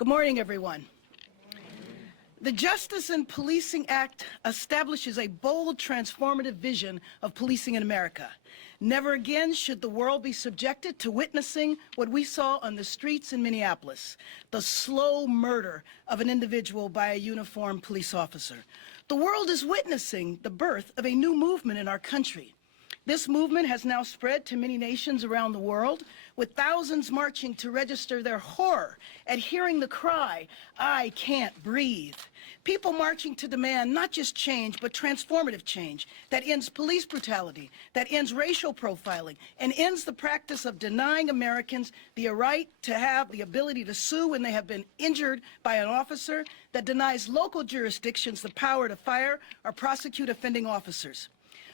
Good morning, everyone. The Justice in Policing Act establishes a bold, transformative vision of policing in America. Never again should the world be subjected to witnessing what we saw on the streets in Minneapolis, the slow murder of an individual by a uniformed police officer. The world is witnessing the birth of a new movement in our country. This movement has now spread to many nations around the world, with thousands marching to register their horror at hearing the cry, "I can't breathe." People marching to demand not just change, but transformative change that ends police brutality, that ends racial profiling, and ends the practice of denying Americans the right to have the ability to sue when they have been injured by an officer, that denies local jurisdictions the power to fire or prosecute offending officers.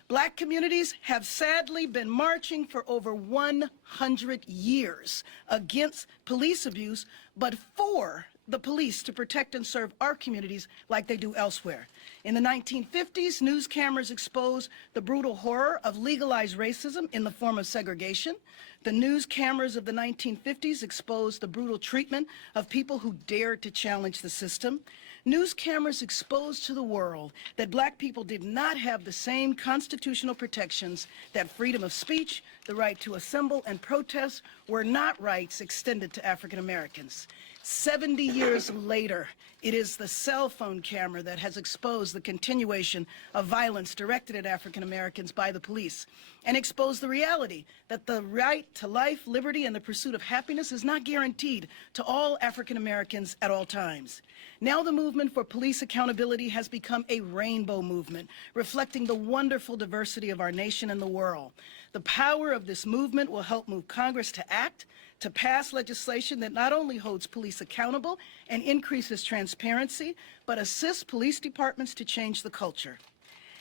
Black communities have sadly been marching for over 100 years against police abuse, but for the police to protect and serve our communities like they do elsewhere. In the 1950s, news cameras exposed the brutal horror of legalized racism in the form of segregation. The news cameras of the 1950s exposed the brutal treatment of people who dared to challenge the system. News cameras exposed to the world that black people did not have the same constitutional protections, that freedom of speech, the right to assemble and protest were not rights extended to African Americans. 70 years later, it is the cell phone camera that has exposed the continuation of violence directed at African Americans by the police, and exposed the reality that the right to life, liberty, and the pursuit of happiness is not guaranteed to all African Americans at all times. Now the movement for police accountability has become a rainbow movement, reflecting the wonderful diversity of our nation and the world. The power of this movement will help move Congress to act, to pass legislation that not only holds police accountable and increases transparency, but assists police departments to change the culture.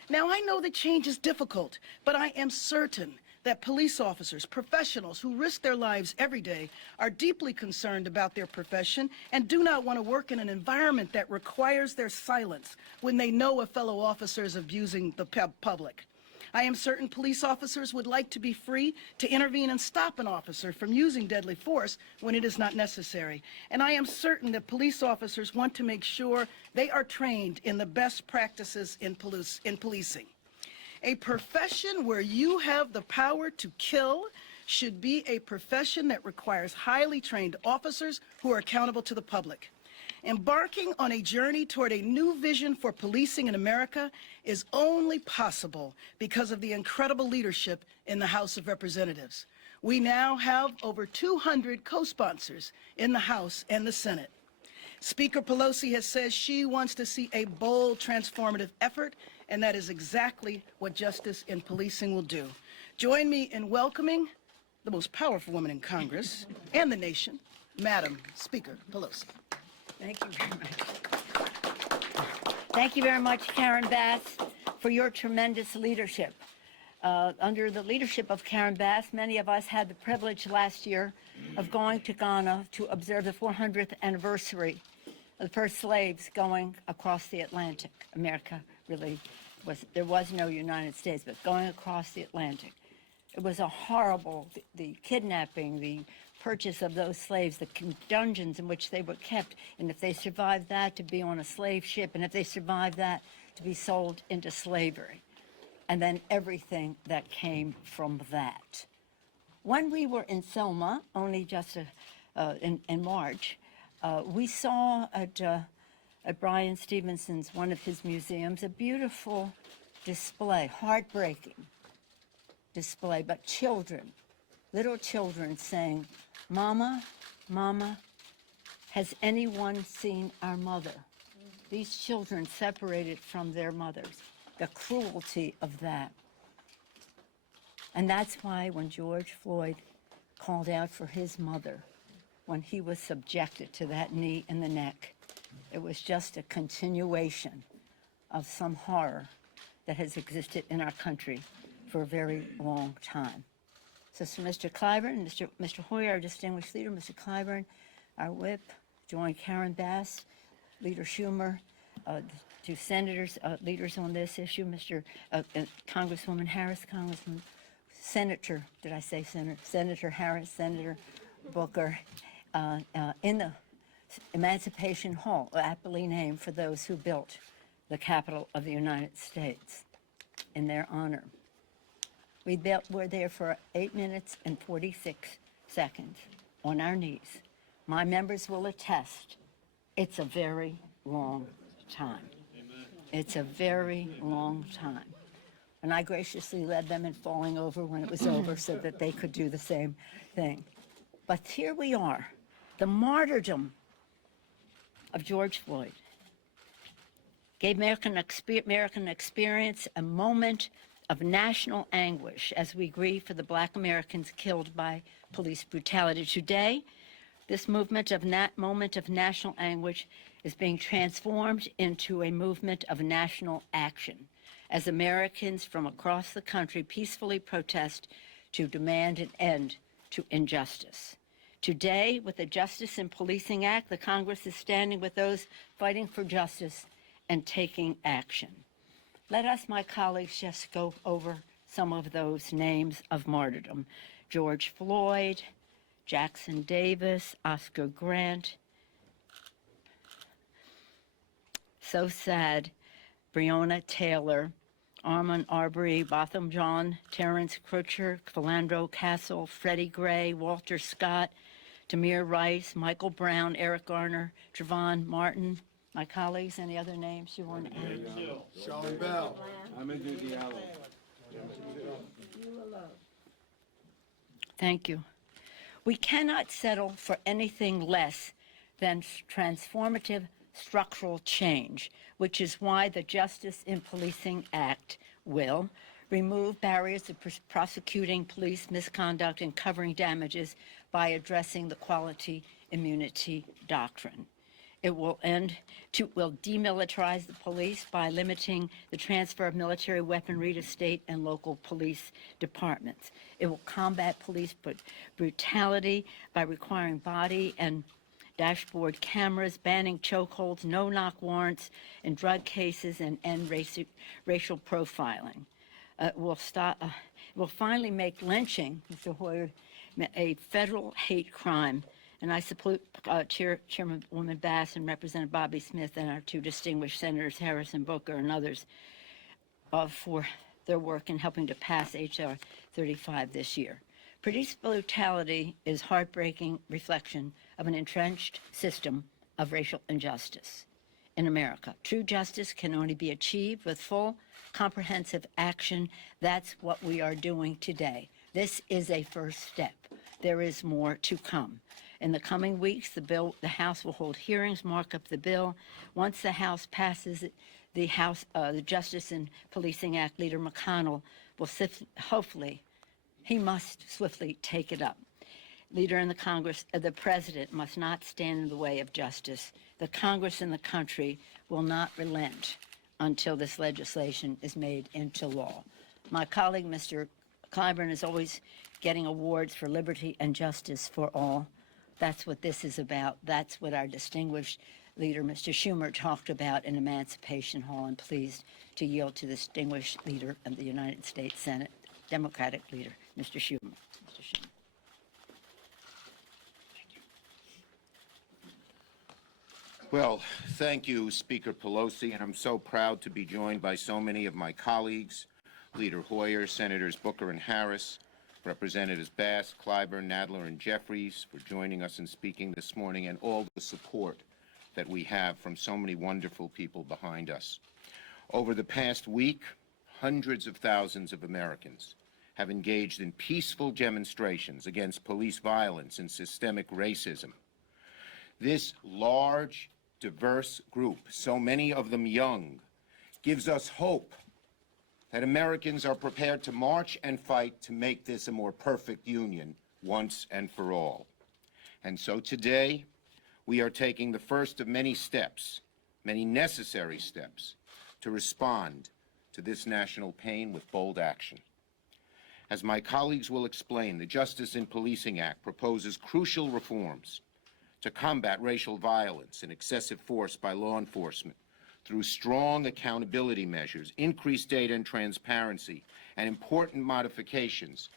Now, I know that change is difficult, but I am certain that police officers, professionals who risk their lives every day, are deeply concerned about their profession and do not want to work in an environment that requires their silence when they know a fellow officer is abusing the public. I am certain police officers would like to be free to intervene and stop an officer from using deadly force when it is not necessary. And I am certain that police officers want to make sure they are trained in the best practices in policing. A profession where you have the power to kill should be a profession that requires highly trained officers who are accountable to the public. Embarking on a journey toward a new vision for policing in America is only possible because of the incredible leadership in the House of Representatives. We now have over 200 co-sponsors in the House and the Senate. Speaker Pelosi has said she wants to see a bold, transformative effort, and that is exactly what Justice in Policing will do. Join me in welcoming the most powerful woman in Congress and the nation, Madam Speaker Pelosi. Thank you very much. Thank you very much, Karen Bass, for your tremendous leadership. Under the leadership of Karen Bass, many of us had the privilege last year of going to Ghana to observe the 400th anniversary of the first slaves going across the Atlantic. America really there was no United States, but going across the Atlantic. It was a horrible, the kidnapping, the purchase of those slaves, the dungeons in which they were kept, and if they survived that, to be on a slave ship, and if they survived that, to be sold into slavery, and then everything that came from that. When we were in Selma, only just in March, we saw at Brian Stevenson's, one of his museums, a beautiful display, heartbreaking display, but children, little children saying, "Mama, Mama, has anyone seen our mother?" These children separated from their mothers, the cruelty of that. And that's why when George Floyd called out for his mother, when he was subjected to that knee in the neck, it was just a continuation of some horror that has existed in our country for a very long time. So Mr. Clyburn, Mr. Hoyer, our distinguished leader, Mr. Clyburn, our whip, joined Karen Bass, Leader Schumer, two senators, leaders on this issue, Congresswoman Harris, Senator, did I say Senator? Senator Harris, Senator Booker, in the Emancipation Hall, aptly named for those who built the Capitol of the United States in their honor. We're there for 8 minutes and 46 seconds on our knees. My members will attest, it's a very long time. It's a very long time. And I graciously led them in falling over when it was over so that they could do the same thing. But here we are, the martyrdom of George Floyd gave American experience a moment of national anguish as we grieve for the Black Americans killed by police brutality. Today, this moment of national anguish is being transformed into a movement of national action as Americans from across the country peacefully protest to demand an end to injustice. Today, with the Justice in Policing Act, the Congress is standing with those fighting for justice and taking action. Let us, my colleagues, just go over some of those names of martyrdom. George Floyd, Jackson Davis, Oscar Grant. So sad. Breonna Taylor, Armand Arbery, Botham Jean, Terrence Crutcher, Philandro Castle, Freddie Gray, Walter Scott, Tamir Rice, Michael Brown, Eric Garner, Trayvon Martin. My colleagues, any other names you want to add? Sean Bell. Amadou Diallo. Thank you. We cannot settle for anything less than transformative structural change, which is why the Justice in Policing Act will remove barriers to prosecuting police misconduct and covering damages by addressing the quality immunity doctrine. It will demilitarize the police by limiting the transfer of military weaponry to state and local police departments. It will combat police brutality by requiring body and dashboard cameras, banning chokeholds, no-knock warrants in drug cases, and end racial profiling. Will finally make lynching, Mr. Hoyer, a federal hate crime. And I support Chairwoman Bass and Representative Bobby Smith and our two distinguished senators, Harris and Booker, and others, for their work in helping to pass H.R. 35 this year. Police brutality is heartbreaking reflection of an entrenched system of racial injustice in America. True justice can only be achieved with full, comprehensive action. That's what we are doing today. This is a first step. There is more to come. In the coming weeks, the House will hold hearings, mark up the bill. Once the House passes it, the Justice in Policing Act, Leader McConnell will hopefully, he must swiftly take it up. Leader in the Congress, the President must not stand in the way of justice. The Congress and the country will not relent until this legislation is made into law. My colleague, Mr. Clyburn, is always getting awards for liberty and justice for all. That's what this is about. That's what our distinguished leader, Mr. Schumer, talked about in Emancipation Hall. I'm pleased to yield to the distinguished leader of the United States Senate, Democratic leader, Mr. Schumer. Mr. Schumer. Well, thank you, Speaker Pelosi, and I'm so proud to be joined by so many of my colleagues, Leader Hoyer, Senators Booker and Harris, Representatives Bass, Clyburn, Nadler, and Jeffries for joining us and speaking this morning, and all the support that we have from so many wonderful people behind us. Over the past week, hundreds of thousands of Americans have engaged in peaceful demonstrations against police violence and systemic racism. This large, diverse group, so many of them young, gives us hope that Americans are prepared to march and fight to make this a more perfect union once and for all. And so today, we are taking the first of many steps, many necessary steps, to respond to this national pain with bold action. As my colleagues will explain, the Justice in Policing Act proposes crucial reforms to combat racial violence and excessive force by law enforcement through strong accountability measures, increased data and transparency, and important modifications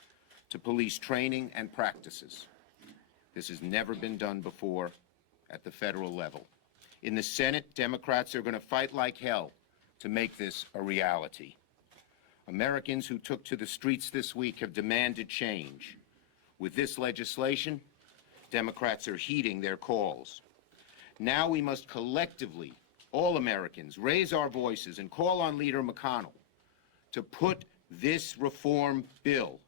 to police training and practices. This has never been done before, at the federal level. In the Senate, Democrats are going to fight like hell to make this a reality. Americans who took to the streets this week have demanded change. With this legislation, Democrats are heeding their calls. Now we must collectively, all Americans, raise our voices and call on Leader McConnell to put this reform bill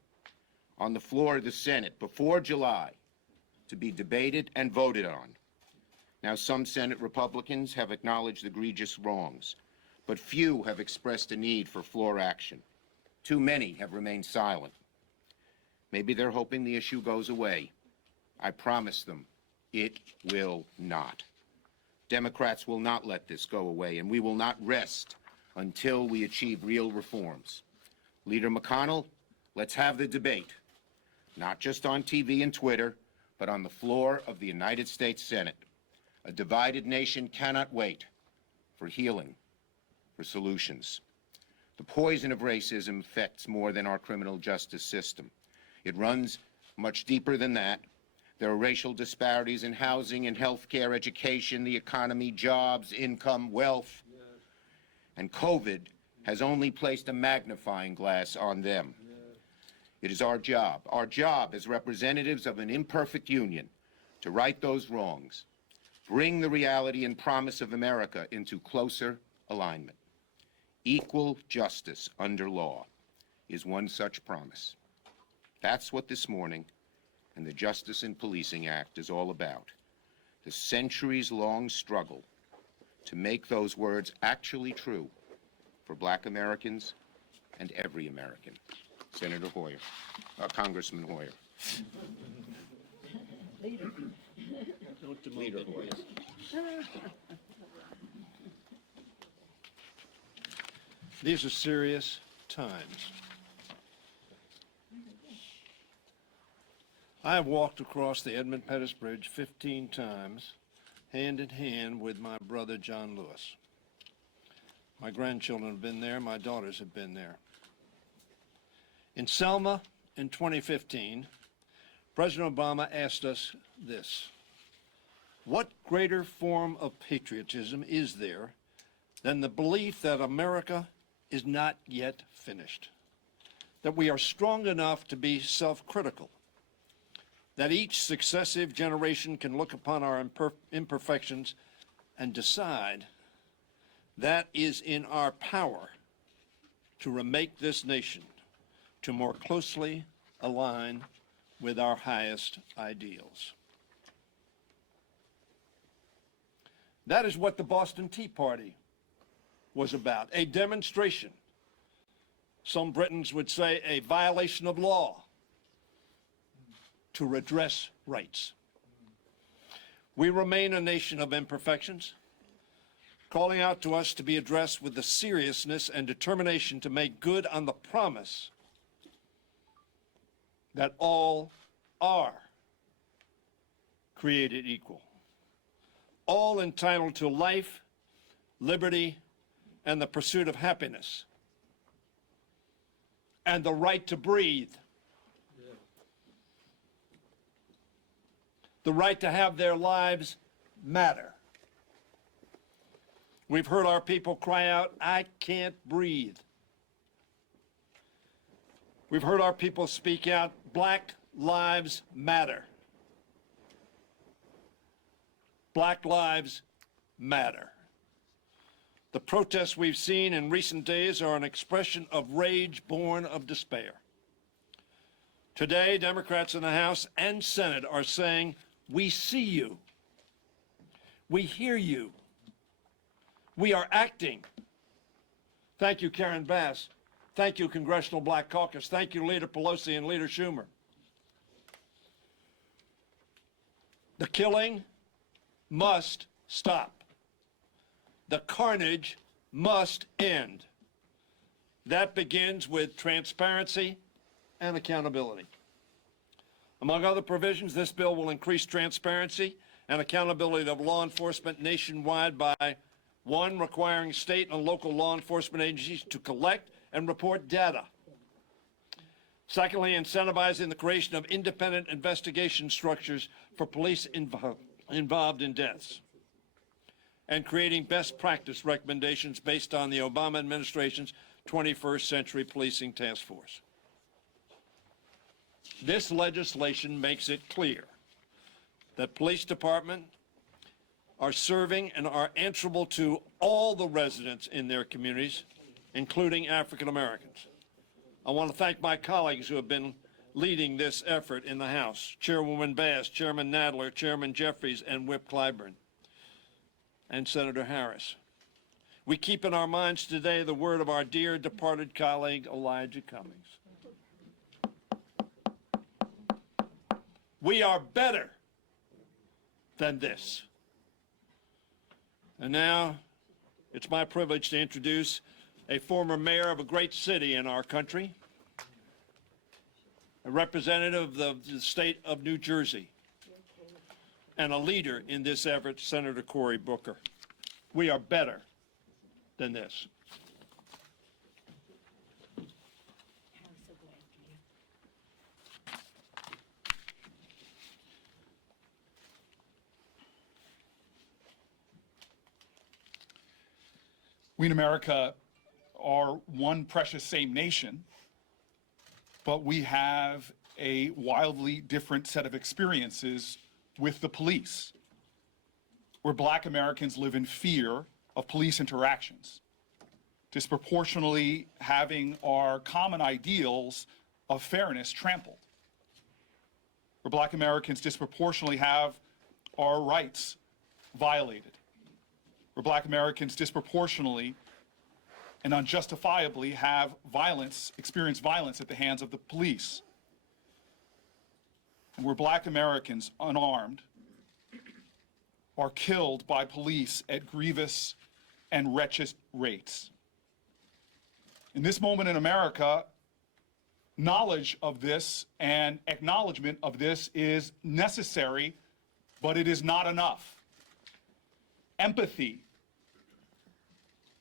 on the floor of the Senate before July to be debated and voted on. Now, some Senate Republicans have acknowledged egregious wrongs, but few have expressed a need for floor action. Too many have remained silent. Maybe they're hoping the issue goes away. I promise them it will not. Democrats will not let this go away, and we will not rest until we achieve real reforms. Leader McConnell, let's have the debate, not just on TV and Twitter, but on the floor of the United States Senate. A divided nation cannot wait for healing, for solutions. The poison of racism affects more than our criminal justice system. It runs much deeper than that. There are racial disparities in housing and health care, education, the economy, jobs, income, wealth. And COVID has only placed a magnifying glass on them. It is our job as representatives of an imperfect union, to right those wrongs, bring the reality and promise of America into closer alignment. Equal justice under law is one such promise. That's what this morning and the Justice in Policing Act is all about. The centuries-long struggle to make those words actually true for Black Americans and every American. Senator Hoyer, Congressman Hoyer. Leader Hoyer. These are serious times. I have walked across the Edmund Pettus Bridge 15 times, hand in hand with my brother John Lewis. My grandchildren have been there, my daughters have been there. In Selma in 2015, President Obama asked us this: what greater form of patriotism is there than the belief that America is not yet finished, that we are strong enough to be self-critical, that each successive generation can look upon our imperfections and decide that is in our power to remake this nation to more closely align with our highest ideals. That is what the Boston Tea Party was about, a demonstration. Some Britons would say a violation of law to redress rights. We remain a nation of imperfections, calling out to us to be addressed with the seriousness and determination to make good on the promise that all are created equal, all entitled to life, liberty, and the pursuit of happiness, and the right to breathe, the right to have their lives matter. We've heard our people cry out, "I can't breathe." We've heard our people speak out, "Black lives matter." Black lives matter. The protests we've seen in recent days are an expression of rage born of despair. Today, Democrats in the House and Senate are saying, "We see you. We hear you. We are acting." Thank you, Karen Bass. Thank you, Congressional Black Caucus. Thank you, Leader Pelosi and Leader Schumer. The killing must stop. The carnage must end. That begins with transparency and accountability. Among other provisions, this bill will increase transparency and accountability of law enforcement nationwide by, one, requiring state and local law enforcement agencies to collect and report data. Secondly, incentivizing the creation of independent investigation structures for police involved in deaths, and creating best practice recommendations based on the Obama administration's 21st Century Policing Task Force. This legislation makes it clear that police departments are serving and are answerable to all the residents in their communities, including African Americans. I want to thank my colleagues who have been leading this effort in the House, Chairwoman Bass, Chairman Nadler, Chairman Jeffries, and Whip Clyburn, and Senator Harris. We keep in our minds today the word of our dear departed colleague, Elijah Cummings. We are better than this. And now, it's my privilege to introduce a former mayor of a great city in our country, a representative of the state of New Jersey, and a leader in this effort, Senator Cory Booker. We are better than this. We in America are one precious same nation, but we have a wildly different set of experiences with the police, where Black Americans live in fear of police interactions, disproportionately having our common ideals of fairness trampled, where Black Americans disproportionately have our rights violated, where Black Americans disproportionately and unjustifiably have experience violence at the hands of the police, and where Black Americans, unarmed, are killed by police at grievous and wretched rates. In this moment in America, knowledge of this and acknowledgement of this is necessary, but it is not enough. Empathy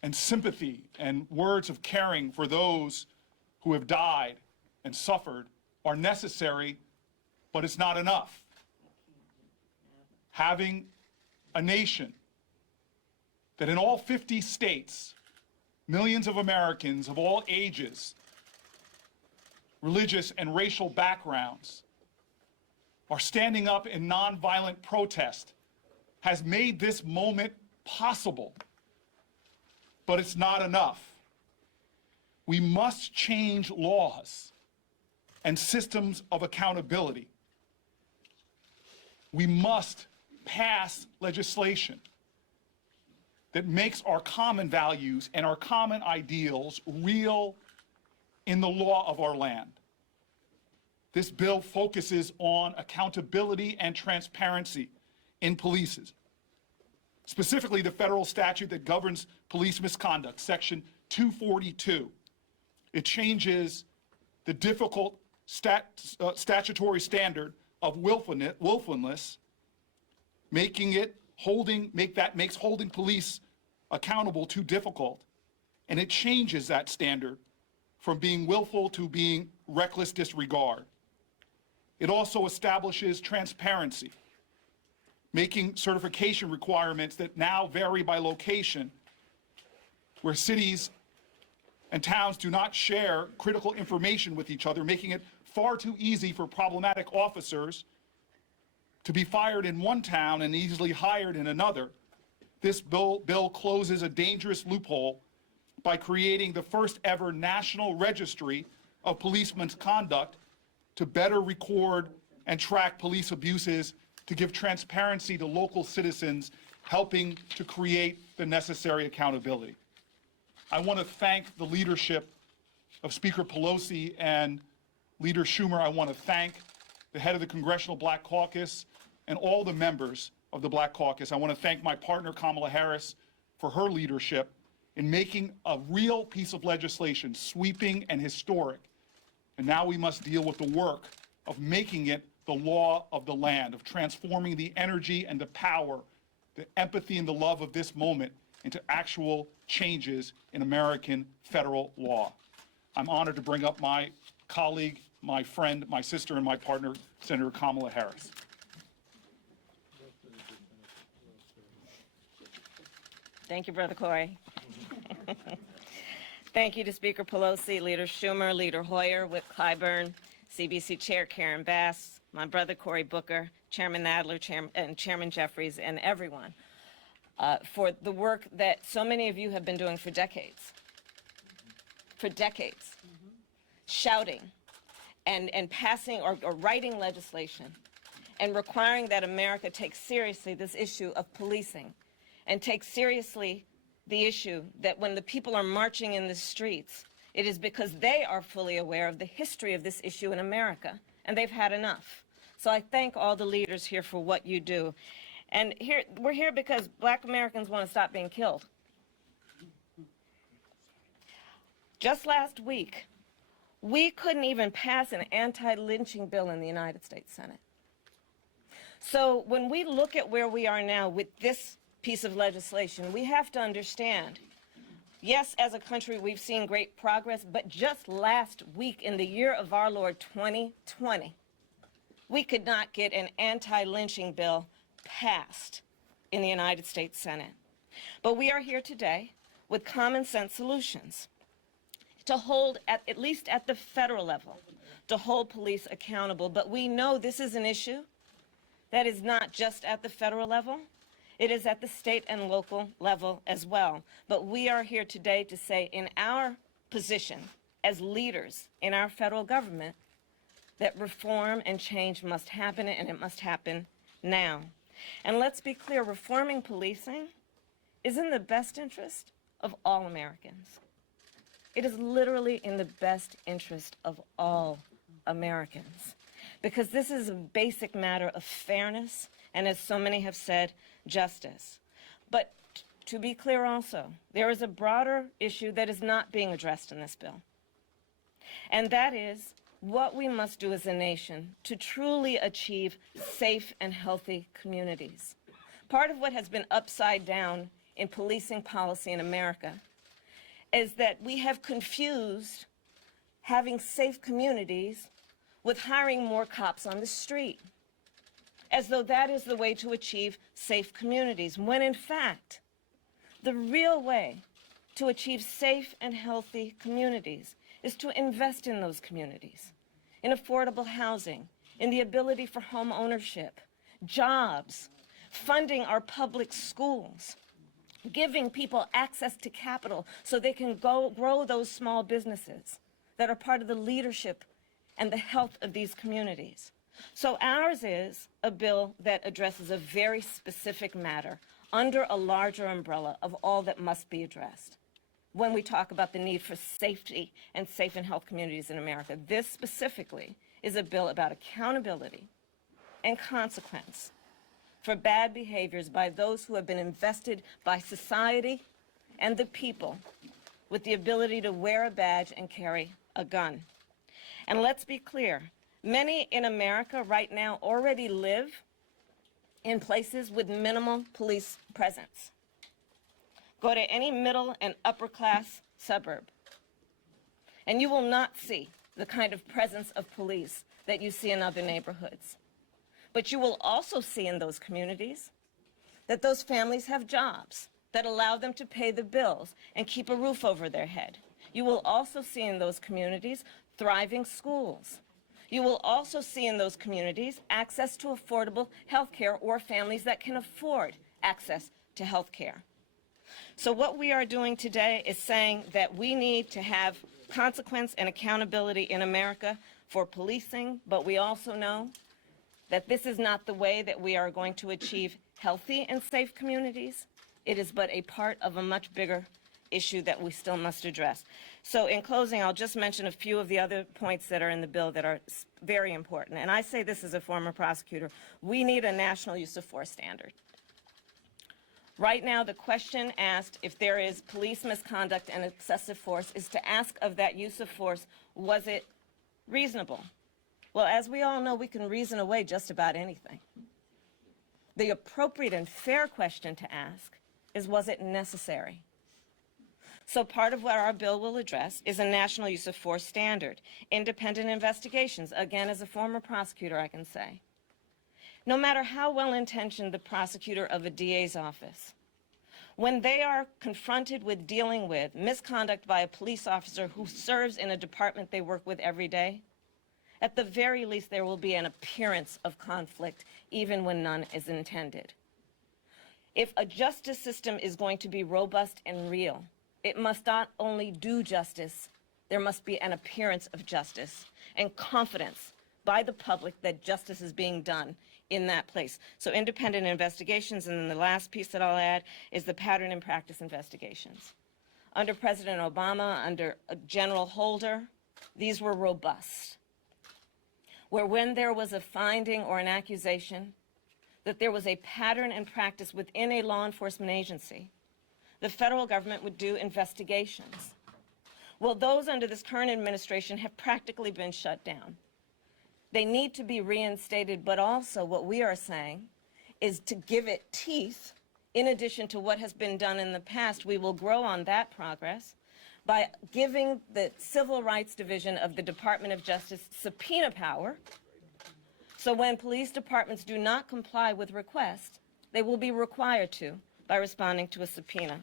and sympathy and words of caring for those who have died and suffered are necessary, but it's not enough. Having a nation that in all 50 states, millions of Americans of all ages, religious and racial backgrounds are standing up in nonviolent protest has made this moment possible, but it's not enough. We must change laws and systems of accountability. We must pass legislation that makes our common values and our common ideals real in the law of our land. This bill focuses on accountability and transparency in police, specifically the federal statute that governs police misconduct, Section 242. It changes the difficult statutory standard of willfulness, makes holding police accountable too difficult, and it changes that standard from being willful to being reckless disregard. It also establishes transparency, making certification requirements that now vary by location, where cities and towns do not share critical information with each other, making it far too easy for problematic officers to be fired in one town and easily hired in another. This bill closes a dangerous loophole by creating the first ever national registry of police misconduct to better record and track police abuses, to give transparency to local citizens, helping to create the necessary accountability. I want to thank the leadership of Speaker Pelosi and Leader Schumer. I want to thank the head of the Congressional Black Caucus and all the members of the Black Caucus. I want to thank my partner, Kamala Harris, for her leadership in making a real piece of legislation, sweeping and historic. And now we must deal with the work of making it the law of the land, of transforming the energy and the power, the empathy and the love of this moment into actual changes in American federal law. I'm honored to bring up my colleague, my friend, my sister, and my partner, Senator Kamala Harris. Thank you, Brother Corey. Thank you to Speaker Pelosi, Leader Schumer, Leader Hoyer, Whip Clyburn, CBC Chair Karen Bass, my brother Cory Booker, Chairman Nadler, and Chairman Jeffries, and everyone for the work that so many of you have been doing for decades. For decades. Shouting and passing or writing legislation and requiring that America take seriously this issue of policing and take seriously the issue that when the people are marching in the streets, it is because they are fully aware of the history of this issue in America, and they've had enough. So I thank all the leaders here for what you do. And we're here because Black Americans want to stop being killed. Just last week, we couldn't even pass an anti-lynching bill in the United States Senate. So when we look at where we are now with this piece of legislation, we have to understand, yes, as a country, we've seen great progress, but just last week in the year of our Lord 2020, we could not get an anti-lynching bill passed in the United States Senate. But we are here today with common sense solutions to hold, at least at the federal level, to hold police accountable. But we know this is an issue that is not just at the federal level. It is at the state and local level as well. But we are here today to say in our position as leaders in our federal government that reform and change must happen, and it must happen now. And let's be clear, reforming policing is in the best interest of all Americans. It is literally in the best interest of all Americans, because this is a basic matter of fairness and, as so many have said, justice. But to be clear also, there is a broader issue that is not being addressed in this bill, and that is what we must do as a nation to truly achieve safe and healthy communities. Part of what has been upside down in policing policy in America is that we have confused having safe communities with hiring more cops on the street, as though that is the way to achieve safe communities, when in fact, the real way to achieve safe and healthy communities is to invest in those communities, in affordable housing, in the ability for home ownership, jobs, funding our public schools, giving people access to capital so they can grow those small businesses that are part of the leadership and the health of these communities. So ours is a bill that addresses a very specific matter under a larger umbrella of all that must be addressed when we talk about the need for safety and safe and health communities in America. This specifically is a bill about accountability and consequence for bad behaviors by those who have been invested by society and the people with the ability to wear a badge and carry a gun. And let's be clear, many in America right now already live in places with minimal police presence. Go to any middle and upper class suburb, and you will not see the kind of presence of police that you see in other neighborhoods. But you will also see in those communities that those families have jobs that allow them to pay the bills and keep a roof over their head. You will also see in those communities thriving schools. You will also see in those communities access to affordable health care, or families that can afford access to health care. So what we are doing today is saying that we need to have consequence and accountability in America for policing, but we also know that this is not the way that we are going to achieve healthy and safe communities. It is but a part of a much bigger issue that we still must address. So in closing, I'll just mention a few of the other points that are in the bill that are very important. And I say this as a former prosecutor. We need a national use of force standard. Right now, the question asked if there is police misconduct and excessive force is to ask of that use of force, was it reasonable? Well, as we all know, we can reason away just about anything. The appropriate and fair question to ask is, was it necessary? So part of what our bill will address is a national use of force standard, independent investigations. Again, as a former prosecutor, I can say, no matter how well-intentioned the prosecutor of a DA's office, when they are confronted with dealing with misconduct by a police officer who serves in a department they work with every day, at the very least there will be an appearance of conflict, even when none is intended. If a justice system is going to be robust and real, it must not only do justice, there must be an appearance of justice and confidence by the public that justice is being done in that place. So independent investigations, and then the last piece that I'll add is the pattern and practice investigations. Under President Obama, under General Holder, these were robust, where when there was a finding or an accusation that there was a pattern and practice within a law enforcement agency, the federal government would do investigations. Well, those under this current administration have practically been shut down. They need to be reinstated, but also what we are saying is to give it teeth. In addition to what has been done in the past, we will grow on that progress by giving the Civil Rights Division of the Department of Justice subpoena power. So when police departments do not comply with requests, they will be required to by responding to a subpoena.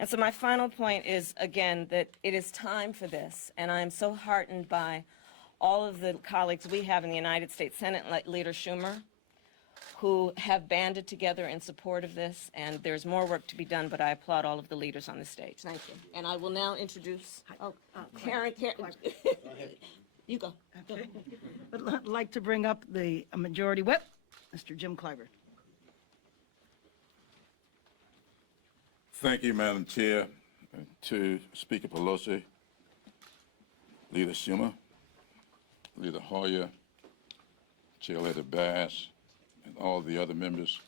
And so my final point is, again, that it is time for this, and I am so heartened by all of the colleagues we have in the United States Senate, like Leader Schumer, who have banded together in support of this, and there's more work to be done, but I applaud all of the leaders on the stage. Thank you. And I will now introduce, Karen, you go. Okay. I'd like to bring up the Majority Whip, Mr. Jim Clyburn. Thank you, Madam Chair, and to Speaker Pelosi, Leader Schumer, Leader Hoyer, Chairlady Bass, and all the other members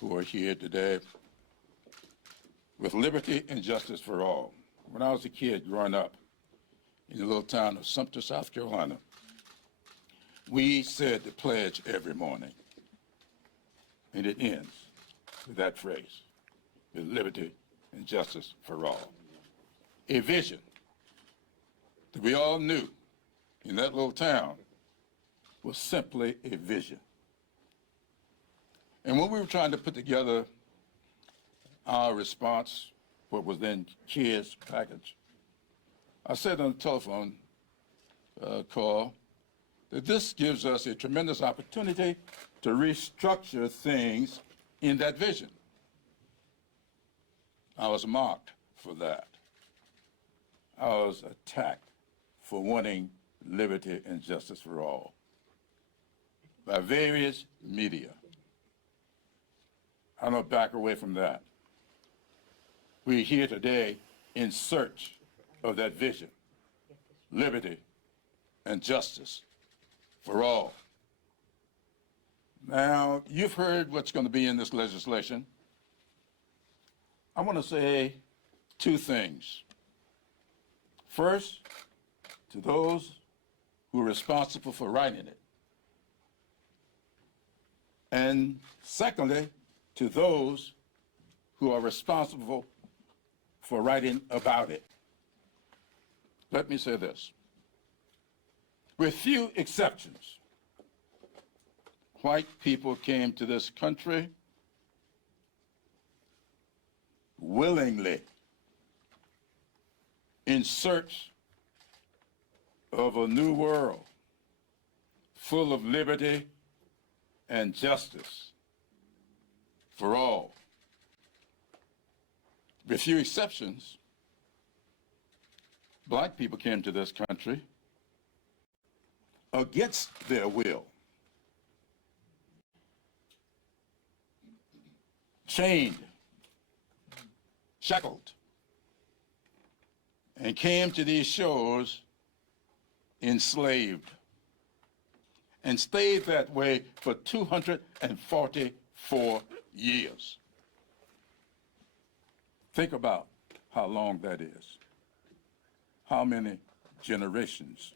who are here today. With liberty and justice for all. When I was a kid growing up in the little town of Sumter, South Carolina, we said the pledge every morning, and it ends with that phrase, with liberty and justice for all. A vision that we all knew in that little town was simply a vision. And when we were trying to put together our response, what was then CARES package, I said on the telephone call that this gives us a tremendous opportunity to restructure things in that vision. I was mocked for that. I was attacked for wanting liberty and justice for all by various media. I don't back away from that. We're here today in search of that vision, liberty and justice for all. Now, you've heard what's going to be in this legislation. I want to say two things. First, to those who are responsible for writing it. And secondly, to those who are responsible for writing about it. Let me say this. With few exceptions, white people came to this country willingly in search of a new world full of liberty and justice for all. With few exceptions, black people came to this country against their will, chained, shackled, and came to these shores enslaved and stayed that way for 244 years. Think about how long that is. How many generations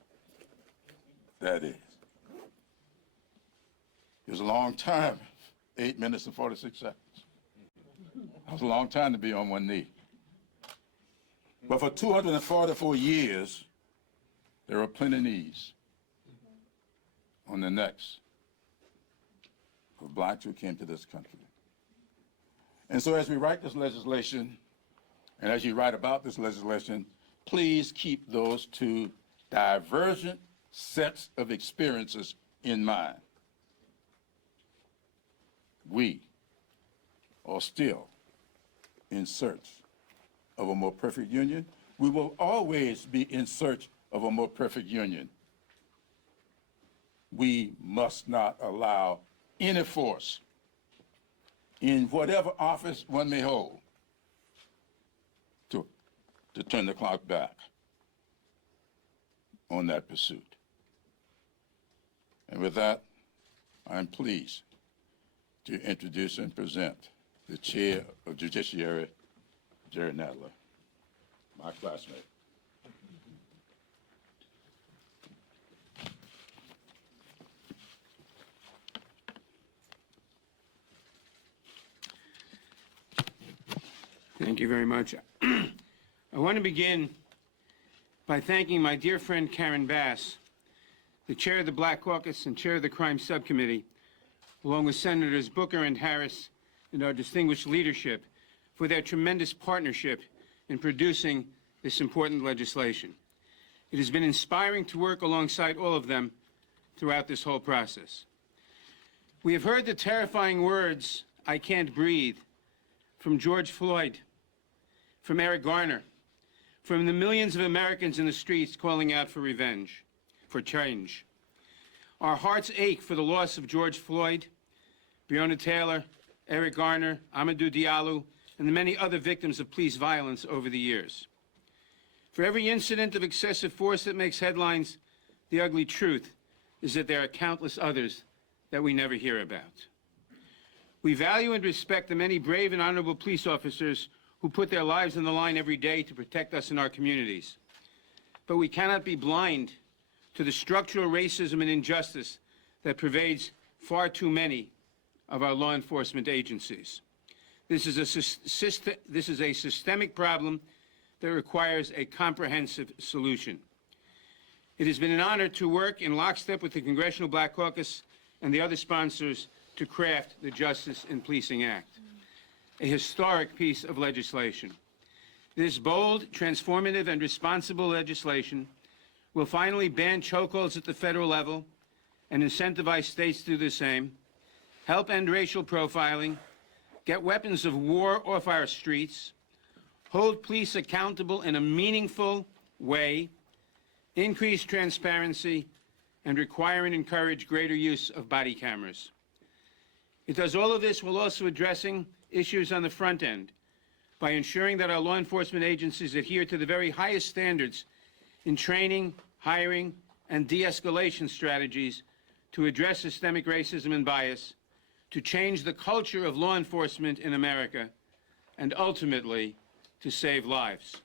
that is. It was a long time, 8 minutes and 46 seconds. That was a long time to be on one knee. But for 244 years, there were plenty of knees on the necks of blacks who came to this country. And so as we write this legislation, and as you write about this legislation, please keep those two divergent sets of experiences in mind. We are still in search of a more perfect union. We will always be in search of a more perfect union. We must not allow any force in whatever office one may hold to turn the clock back on that pursuit. And with that, I'm pleased to introduce and present the Chair of Judiciary, Jerry Nadler, my classmate. Thank you very much. I want to begin by thanking my dear friend Karen Bass, the chair of the Black Caucus and chair of the Crime Subcommittee, along with Senators Booker and Harris and our distinguished leadership, for their tremendous partnership in producing this important legislation. It has been inspiring to work alongside all of them throughout this whole process. We have heard the terrifying words, "I can't breathe," from George Floyd, from Eric Garner, from the millions of Americans in the streets calling out for revenge, for change. Our hearts ache for the loss of George Floyd, Breonna Taylor, Eric Garner, Amadou Diallo, and the many other victims of police violence over the years. For every incident of excessive force that makes headlines, the ugly truth is that there are countless others that we never hear about. We value and respect the many brave and honorable police officers who put their lives on the line every day to protect us in our communities. But we cannot be blind to the structural racism and injustice that pervades far too many of our law enforcement agencies. This is a systemic problem that requires a comprehensive solution. It has been an honor to work in lockstep with the Congressional Black Caucus and the other sponsors to craft the Justice in Policing Act, a historic piece of legislation. This bold, transformative, and responsible legislation will finally ban chokeholds at the federal level and incentivize states to do the same, help end racial profiling, get weapons of war off our streets, hold police accountable in a meaningful way, increase transparency, and require and encourage greater use of body cameras. It does all of this while also addressing issues on the front end by ensuring that our law enforcement agencies adhere to the very highest standards in training, hiring, and de-escalation strategies to address systemic racism and bias, to change the culture of law enforcement in America, and ultimately to save lives.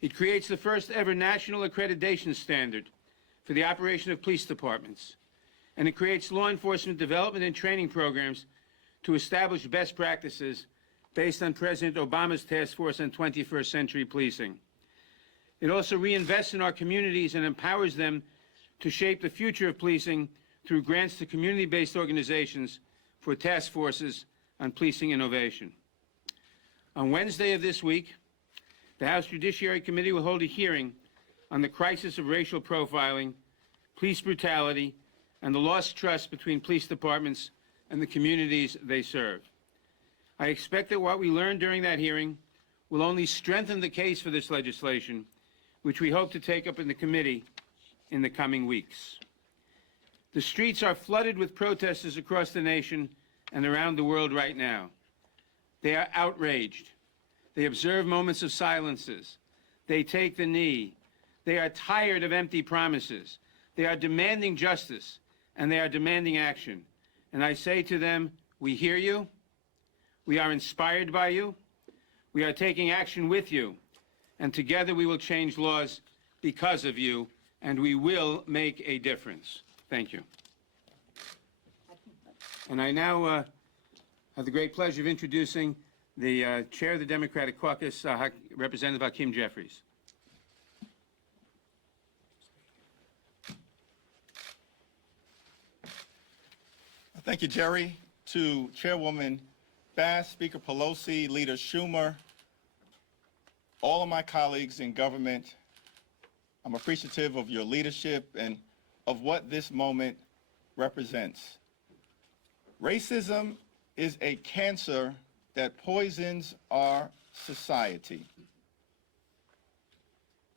It creates the first ever national accreditation standard for the operation of police departments, and it creates law enforcement development and training programs to establish best practices based on President Obama's task force on 21st century policing. It also reinvests in our communities and empowers them to shape the future of policing through grants to community-based organizations for task forces on policing innovation. On Wednesday of this week, the House Judiciary Committee will hold a hearing on the crisis of racial profiling, police brutality, and the lost trust between police departments and the communities they serve. I expect that what we learned during that hearing will only strengthen the case for this legislation, which we hope to take up in the committee in the coming weeks. The streets are flooded with protesters across the nation and around the world right now. They are outraged. They observe moments of silences. They take the knee. They are tired of empty promises. They are demanding justice, and they are demanding action. And I say to them, we hear you. We are inspired by you. We are taking action with you. And together we will change laws because of you, and we will make a difference. Thank you. And I now have the great pleasure of introducing the chair of the Democratic Caucus, Representative Hakeem Jeffries. Thank you, Jerry. To Chairwoman Bass, Speaker Pelosi, Leader Schumer, all of my colleagues in government, I'm appreciative of your leadership and of what this moment represents. Racism is a cancer that poisons our society.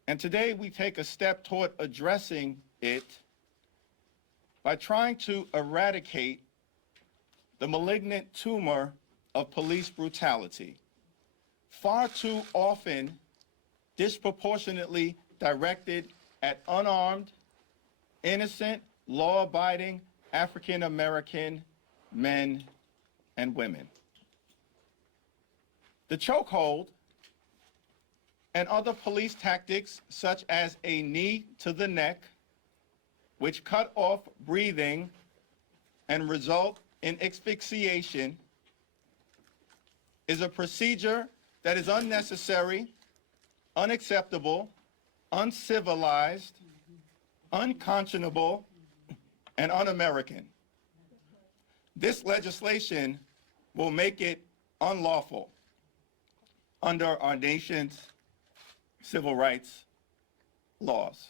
And today we take a step toward addressing it by trying to eradicate the malignant tumor of police brutality, far too often disproportionately directed at unarmed, innocent, law-abiding African American men and women. The chokehold and other police tactics, such as a knee to the neck, which cut off breathing and result in asphyxiation, is a procedure that is unnecessary, unacceptable, uncivilized, unconscionable, and un-American. This legislation will make it unlawful under our nation's civil rights laws.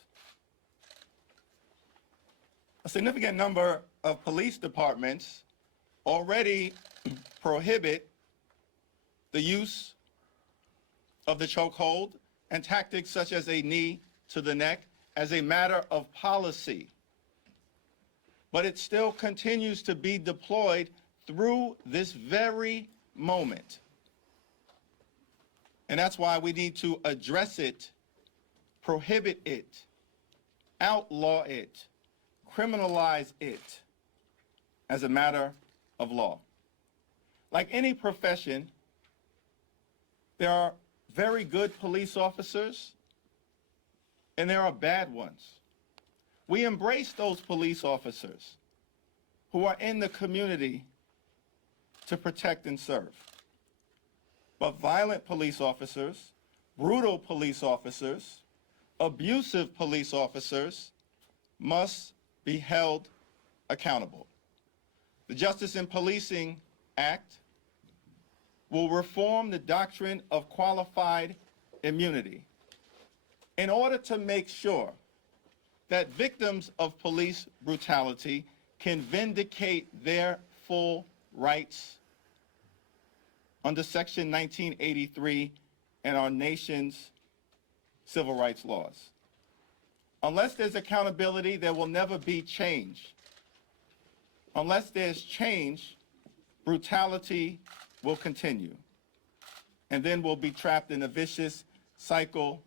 A significant number of police departments already prohibit the use of the chokehold and tactics such as a knee to the neck as a matter of policy. But it still continues to be deployed through this very moment. And that's why we need to address it, prohibit it, outlaw it, criminalize it as a matter of law. Like any profession, there are very good police officers and there are bad ones. We embrace those police officers who are in the community to protect and serve. But violent police officers, brutal police officers, abusive police officers must be held accountable. The Justice in Policing Act will reform the doctrine of qualified immunity in order to make sure that victims of police brutality can vindicate their full rights under Section 1983 and our nation's civil rights laws. Unless there's accountability, there will never be change. Unless there's change, brutality will continue. And then we'll be trapped in a vicious cycle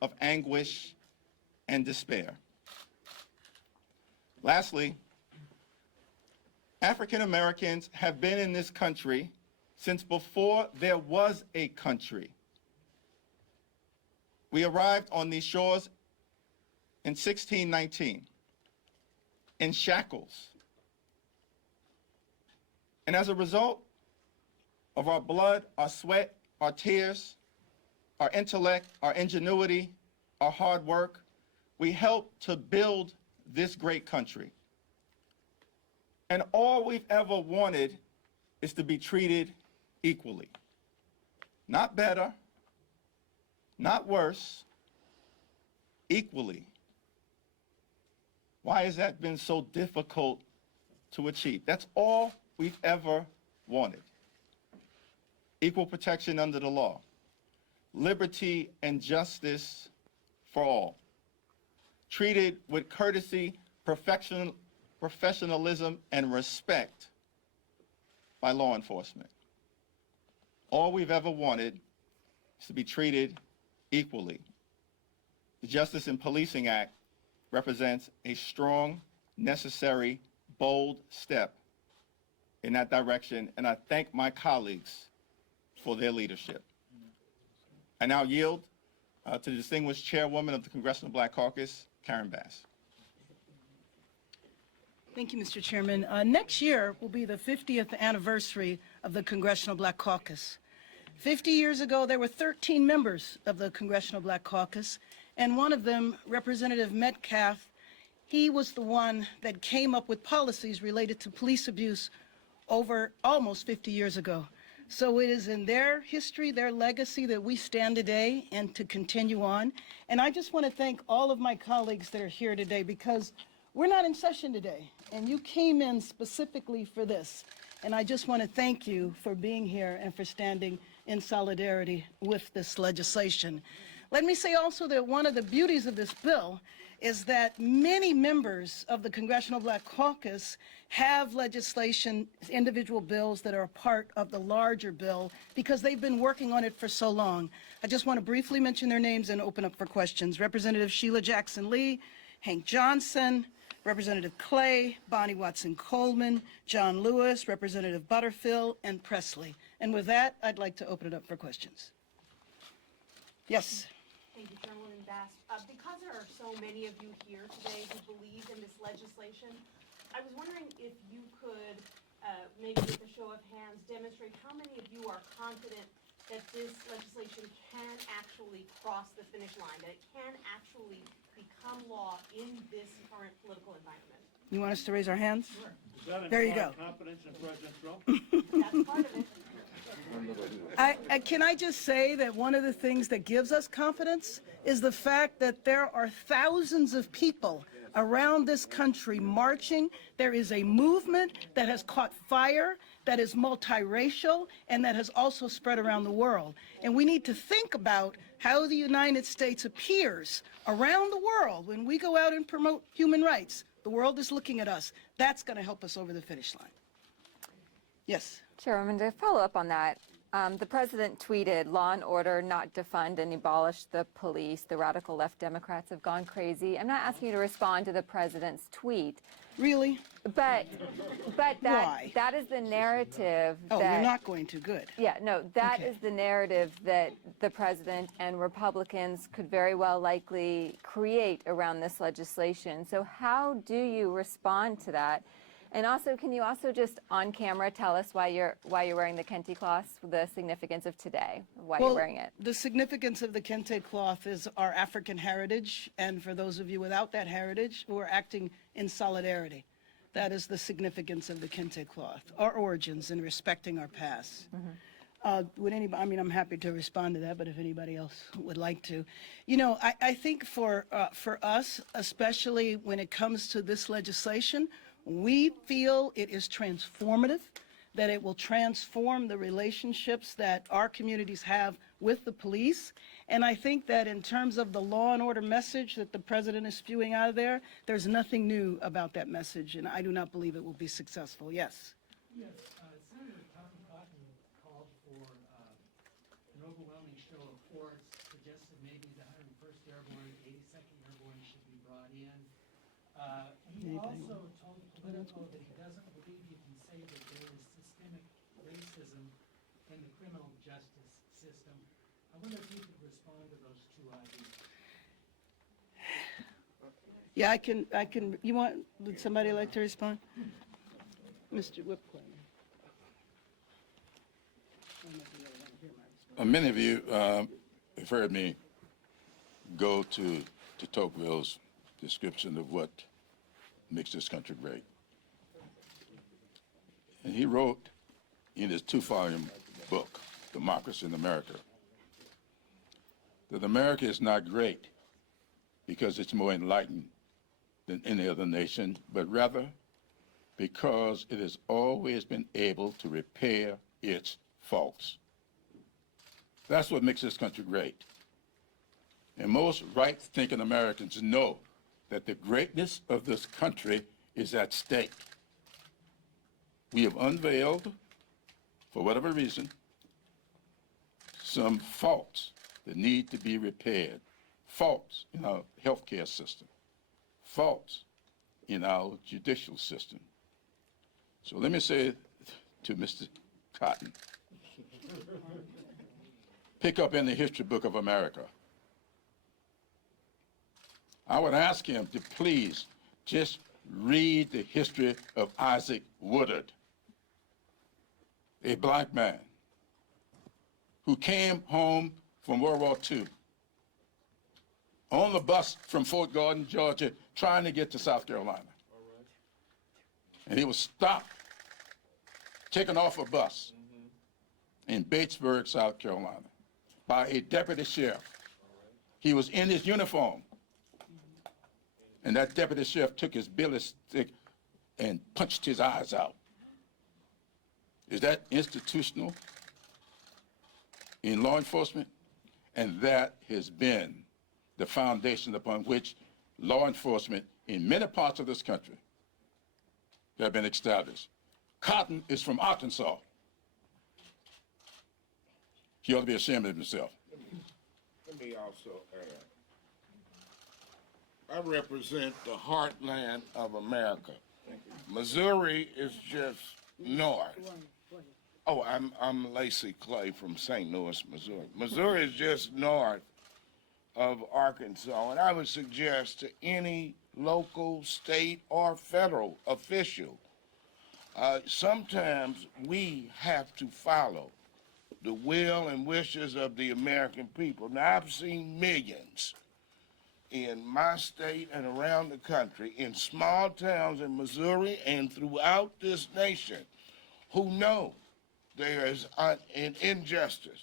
of anguish and despair. Lastly, African Americans have been in this country since before there was a country. We arrived on these shores in 1619 in shackles. And as a result of our blood, our sweat, our tears, our intellect, our ingenuity, our hard work, we helped to build this great country. And all we've ever wanted is to be treated equally. Not better, not worse, equally. Why has that been so difficult to achieve? That's all we've ever wanted. Equal protection under the law, liberty and justice for all, treated with courtesy, professionalism, and respect by law enforcement. All we've ever wanted is to be treated equally. The Justice in Policing Act represents a strong, necessary, bold step in that direction, and I thank my colleagues for their leadership. I now yield to the distinguished chairwoman of the Congressional Black Caucus, Karen Bass. Thank you, Mr. Chairman. Next year will be the 50th anniversary of the Congressional Black Caucus. 50 years ago, there were 13 members of the Congressional Black Caucus, and one of them, Representative Metcalf, he was the one that came up with policies related to police abuse over almost 50 years ago. So it is in their history, their legacy that we stand today and to continue on. And I just want to thank all of my colleagues that are here today because we're not in session today and you came in specifically for this. And I just want to thank you for being here and for standing in solidarity with this legislation. Let me say also that one of the beauties of this bill is that many members of the Congressional Black Caucus have legislation, individual bills that are a part of the larger bill because they've been working on it for so long. I just want to briefly mention their names and open up for questions. Representative Sheila Jackson Lee, Hank Johnson, Representative Clay, Bonnie Watson Coleman, John Lewis, Representative Butterfield, and Presley. And with that, I'd like to open it up for questions. Yes. Thank you, Chairwoman Bass. Because there are so many of you here today who believe in this legislation, I was wondering if you could, maybe with a show of hands, demonstrate how many of you are confident that this legislation can actually cross the finish line, that it can actually become law in this current political environment. You want us to raise our hands? Sure. There you go. Confidence in President Trump? That's part of it. Can I just say that one of the things that gives us confidence is the fact that there are thousands of people around this country marching. There is a movement that has caught fire, that is multiracial, and that has also spread around the world. And we need to think about how the United States appears around the world when we go out and promote human rights. The world is looking at us. That's going to help us over the finish line. Yes. Chairwoman, to follow up on that, the president tweeted, "Law and order, not defund and abolish the police. The radical left Democrats have gone crazy." I'm not asking you to respond to the president's tweet. Really? But Why? that is the narrative Oh, that... you're not going to. Good. Yeah, no, that Okay. is the narrative that the president and Republicans could very well likely create around this legislation. So how do you respond to that? And also, can you also just on camera tell us why you're wearing the kente cloth, the significance of today, why you're wearing it? The significance of the kente cloth is our African heritage, and for those of you without that heritage, we're acting in solidarity. That is the significance of the kente cloth, our origins and respecting our past. Would anybody, I mean, I'm happy to respond to that, but if anybody else would like to. You know, I think for us, especially when it comes to this legislation, we feel it is transformative, that it will transform the relationships that our communities have with the police. And I think that in terms of the law and order message that the president is spewing out of there, there's nothing new about that message, and I do not believe it will be successful. Yes. Yes, Senator Cotton called for an overwhelming show of force, suggested maybe the 101st Airborne, 82nd Airborne should be brought in. He also told Politico that he doesn't believe you can say that there is systemic racism in the criminal justice system. I wonder if you could respond to those two ideas. Yeah, I can, would somebody like to respond? Mr. Whipclay. Many of you have heard me go to Tocqueville's description of what makes this country great. And he wrote in his 2-volume book, Democracy in America, that America is not great because it's more enlightened than any other nation, but rather because it has always been able to repair its faults. That's what makes this country great. And most right-thinking Americans know that the greatness of this country is at stake. We have unveiled, for whatever reason, some faults that need to be repaired. Faults in our healthcare system. Faults in our judicial system. So let me say to Mr. Cotton, pick up in the history book of America. I would ask him to please just read the history of Isaac Woodard, a black man who came home from World War II on the bus from Fort Gordon, Georgia, trying to get to South Carolina. And he was stopped, taken off a bus, in Batesburg, South Carolina, by a deputy sheriff. He was in his uniform, and that deputy sheriff took his billy stick and punched his eyes out. Is that institutional in law enforcement? And that has been the foundation upon which law enforcement in many parts of this country have been established. Cotton is from Arkansas. He ought to be ashamed of himself. Let me also add, I represent the heartland of America. Missouri is just north. Oh, I'm Lacey Clay from St. Louis, Missouri. Missouri is just north of Arkansas, and I would suggest to any local, state, or federal official, sometimes we have to follow the will and wishes of the American people. Now, I've seen millions in my state and around the country, in small towns in Missouri and throughout this nation, who know there is an injustice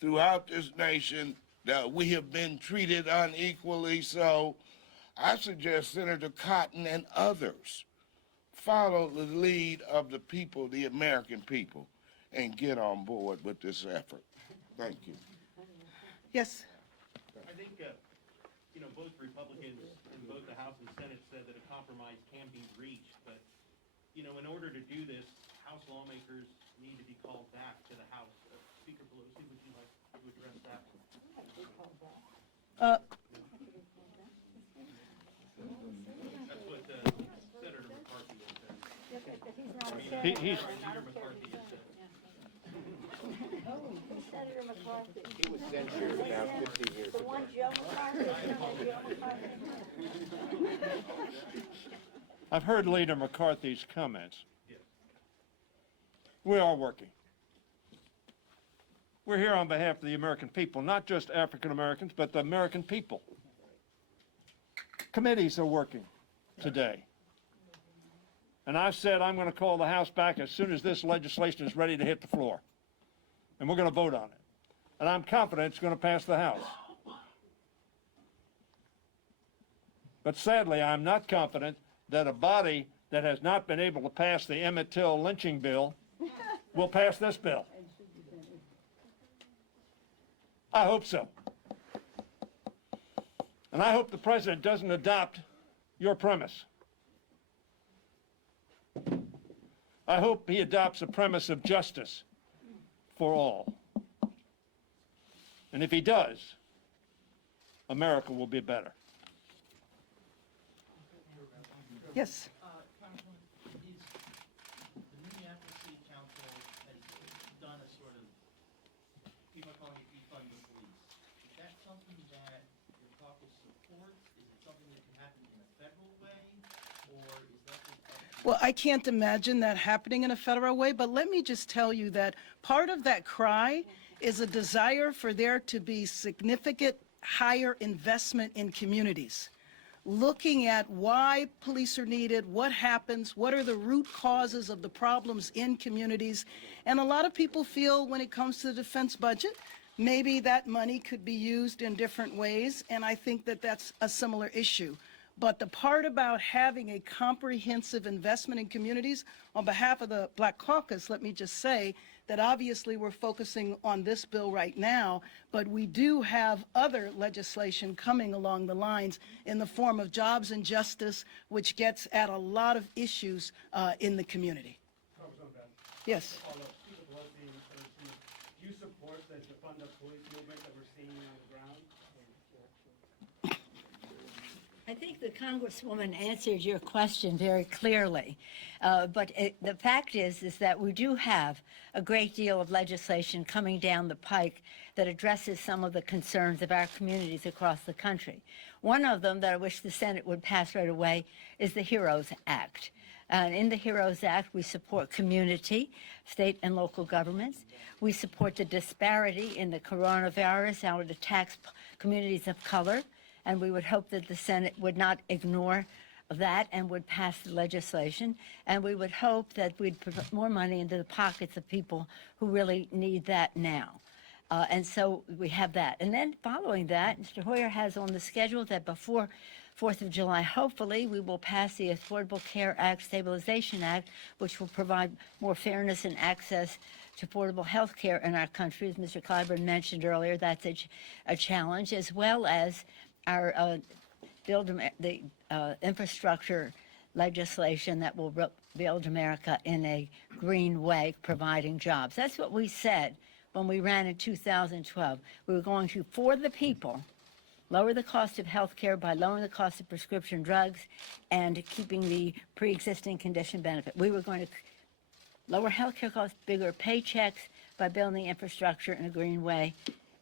throughout this nation, that we have been treated unequally. So I suggest Senator Cotton and others follow the lead of the people, the American people, and get on board with this effort. Thank you. Yes. I think, both Republicans in both the House and Senate said that a compromise can be reached, but, in order to do this, House lawmakers need to be called back to the House. Speaker Pelosi, would you like to address that? That's what Senator McCarthy has said. He's Senator McCarthy has said. Senator McCarthy. He was censured about 50 years ago. Joe McCarthy. I've heard Leader McCarthy's comments. We are working. We're here on behalf of the American people, not just African Americans, but the American people. Committees are working today. And I've said I'm going to call the House back as soon as this legislation is ready to hit the floor. And we're going to vote on it. And I'm confident it's going to pass the House. But sadly, I'm not confident that a body that has not been able to pass the Emmett Till lynching bill will pass this bill. I hope so. And I hope the president doesn't adopt your premise. I hope he adopts a premise of justice for all. And if he does, America will be better. Yes. Congressman, the Minneapolis City Council has done a sort of, people are calling it defund the police. Is that something that your caucus supports? Is it something that can happen in a federal way? Or is that just... Well, I can't imagine that happening in a federal way, but let me just tell you that part of that cry is a desire for there to be significant higher investment in communities. Looking at why police are needed, what happens, what are the root causes of the problems in communities. And a lot of people feel when it comes to the defense budget, maybe that money could be used in different ways, and I think that that's a similar issue. But the part about having a comprehensive investment in communities, on behalf of the Black Caucus, let me just say that obviously we're focusing on this bill right now, but we do have other legislation coming along the lines in the form of jobs and justice, which gets at a lot of issues in the community. Yes. Do you support the defund the police movement that we're seeing on the ground? I think the Congresswoman answered your question very clearly. But the fact is that we do have a great deal of legislation coming down the pike that addresses some of the concerns of our communities across the country. One of them that I wish the Senate would pass right away is the HEROES Act. And in the HEROES Act, we support community, state and local governments. We support the disparity in the coronavirus, how it attacks communities of color. And we would hope that the Senate would not ignore that and would pass the legislation, and we would hope that we'd put more money into the pockets of people who really need that now. And so we have that. And then following that, Mr. Hoyer has on the schedule that before 4th of July, hopefully, we will pass the Affordable Care Act, Stabilization Act, which will provide more fairness and access to affordable health care in our country. As Mr. Clyburn mentioned earlier, that's a challenge, as well as our infrastructure legislation that will build America in a green way, providing jobs. That's what we said when we ran in 2012. We were going to, for the people, lower the cost of health care by lowering the cost of prescription drugs and keeping the pre-existing condition benefit. We were going to lower health care costs, bigger paychecks by building infrastructure in a green way,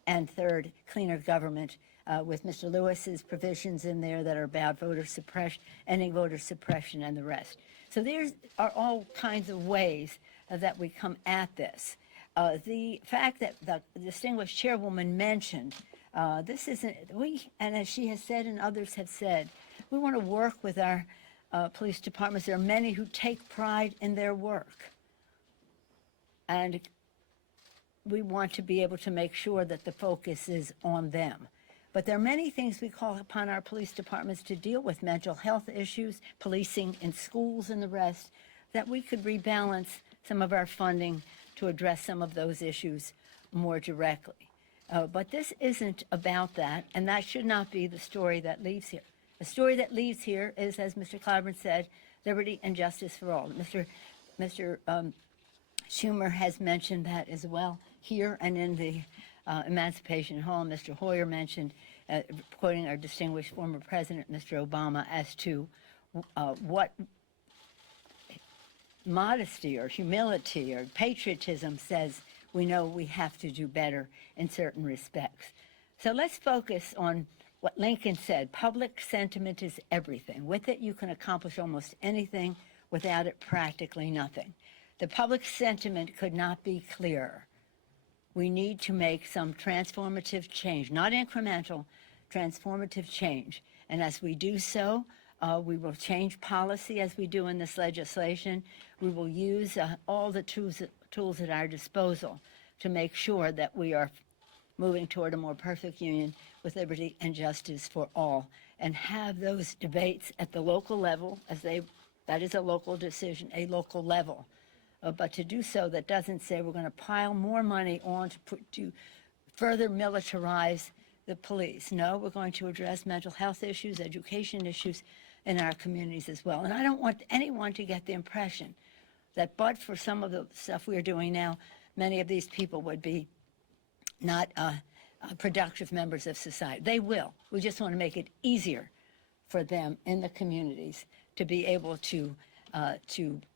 and third, cleaner government with Mr. Lewis's provisions in there that are about voter suppression, ending voter suppression, and the rest. So there are all kinds of ways that we come at this. The fact that the distinguished chairwoman mentioned, this isn't, and as she has said and others have said, we want to work with our police departments. There are many who take pride in their work. And we want to be able to make sure that the focus is on them. But there are many things we call upon our police departments to deal with: mental health issues, policing in schools, and the rest, that we could rebalance some of our funding to address some of those issues more directly. But this isn't about that, and that should not be the story that leaves here. The story that leaves here is, as Mr. Clyburn said, liberty and justice for all. Mr. Schumer has mentioned that as well here and in the Emancipation Hall. Mr. Hoyer mentioned, quoting our distinguished former president, Mr. Obama, as to what modesty or humility or patriotism says we know we have to do better in certain respects. So let's focus on what Lincoln said: public sentiment is everything. With it, you can accomplish almost anything. Without it, practically nothing. The public sentiment could not be clearer. We need to make some transformative change, not incremental, transformative change. And as we do so, we will change policy as we do in this legislation. We will use all the tools at our disposal to make sure that we are moving toward a more perfect union with liberty and justice for all, and have those debates at the local level, that is a local decision, a local level. But to do so, that doesn't say we're going to pile more money on to further militarize the police. No, we're going to address mental health issues, education issues in our communities as well. And I don't want anyone to get the impression that but for some of the stuff we're doing now, many of these people would be not productive members of society. They will. We just want to make it easier for them in the communities to be able to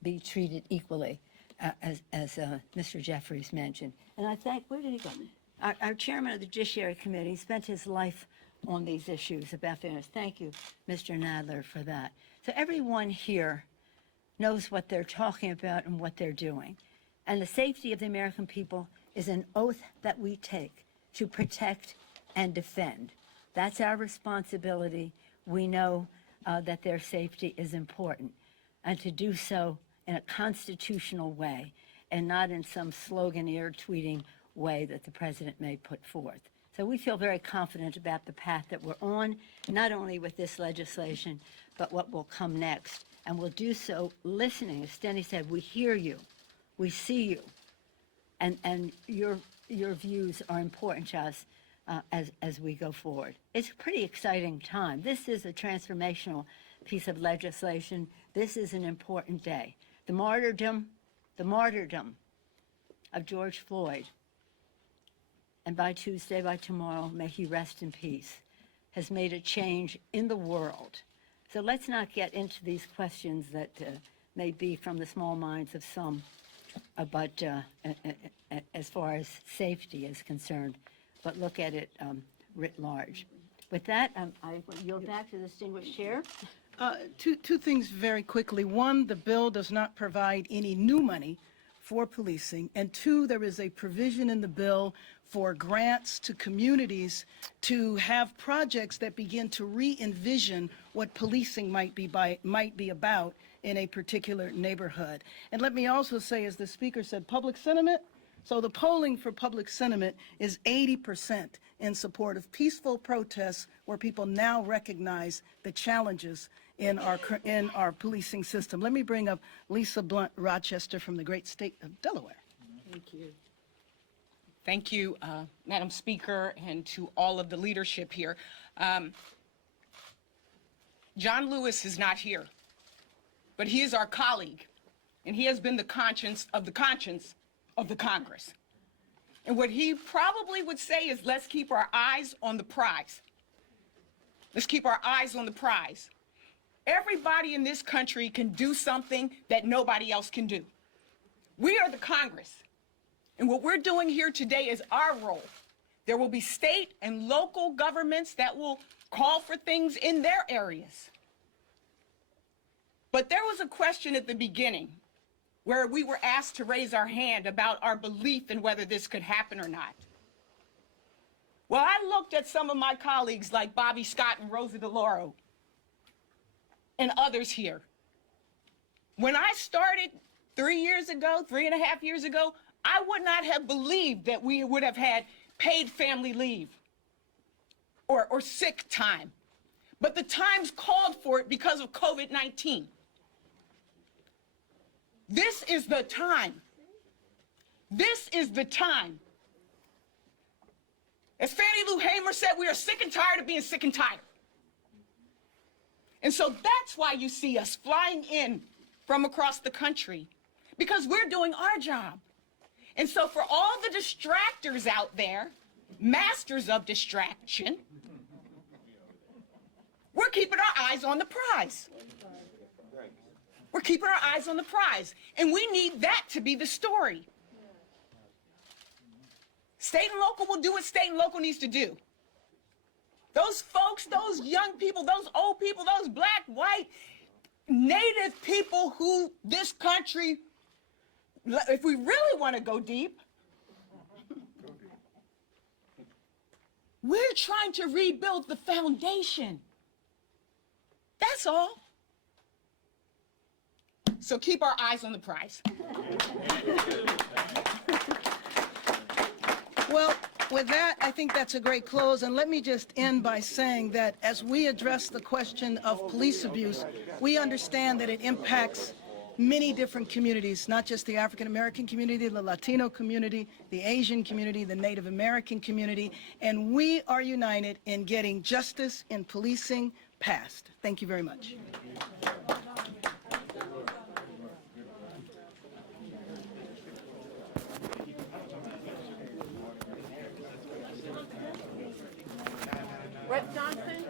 be treated equally, as Mr. Jeffries mentioned. And I thank, where did he go? Our chairman of the Judiciary Committee spent his life on these issues about fairness. Thank you, Mr. Nadler, for that. So everyone here knows what they're talking about and what they're doing. And the safety of the American people is an oath that we take to protect and defend. That's our responsibility. We know that their safety is important, and to do so in a constitutional way and not in some slogan-ear tweeting way that the president may put forth. So we feel very confident about the path that we're on, not only with this legislation, but what will come next. And we'll do so listening. As Steny said, we hear you, we see you, and your views are important to us as we go forward. It's a pretty exciting time. This is a transformational piece of legislation. This is an important day. The martyrdom of George Floyd, and by Tuesday, by tomorrow, may he rest in peace, has made a change in the world. So let's not get into these questions that may be from the small minds of some, but as far as safety is concerned, but look at it writ large. With that, I yield back to the distinguished chair. Two things very quickly. One, the bill does not provide any new money for policing. And two, there is a provision in the bill for grants to communities to have projects that begin to re-envision what policing might be about in a particular neighborhood. And let me also say, as the speaker said, public sentiment. So the polling for public sentiment is 80% in support of peaceful protests where people now recognize the challenges in our policing system. Let me bring up Lisa Blunt Rochester from the great state of Delaware. Thank you. Thank you, Madam Speaker, and to all of the leadership here. John Lewis is not here, but he is our colleague, and he has been the conscience of the Congress. And what he probably would say is, let's keep our eyes on the prize. Let's keep our eyes on the prize. Everybody in this country can do something that nobody else can do. We are the Congress. And what we're doing here today is our role. There will be state and local governments that will call for things in their areas. But there was a question at the beginning where we were asked to raise our hand about our belief in whether this could happen or not. Well, I looked at some of my colleagues like Bobby Scott and Rosa DeLauro and others here. When I started 3.5 years ago, I would not have believed that we would have had paid family leave or sick time. But the times called for it because of COVID-19. This is the time. This is the time. As Fannie Lou Hamer said, we are sick and tired of being sick and tired. And so that's why you see us flying in from across the country, because we're doing our job. And so for all the distractors out there, masters of distraction, we're keeping our eyes on the prize. We're keeping our eyes on the prize. And we need that to be the story. State and local will do what state and local needs to do. Those folks, those young people, those old people, those black, white, native people who this country, if we really want to go deep, we're trying to rebuild the foundation. That's all. So keep our eyes on the prize. Well, with that, I think that's a great close. And let me just end by saying that as we address the question of police abuse, we understand that it impacts many different communities, not just the African American community, the Latino community, the Asian community, the Native American community, and we are united in getting justice in policing passed. Thank you very much. Rep. Johnson?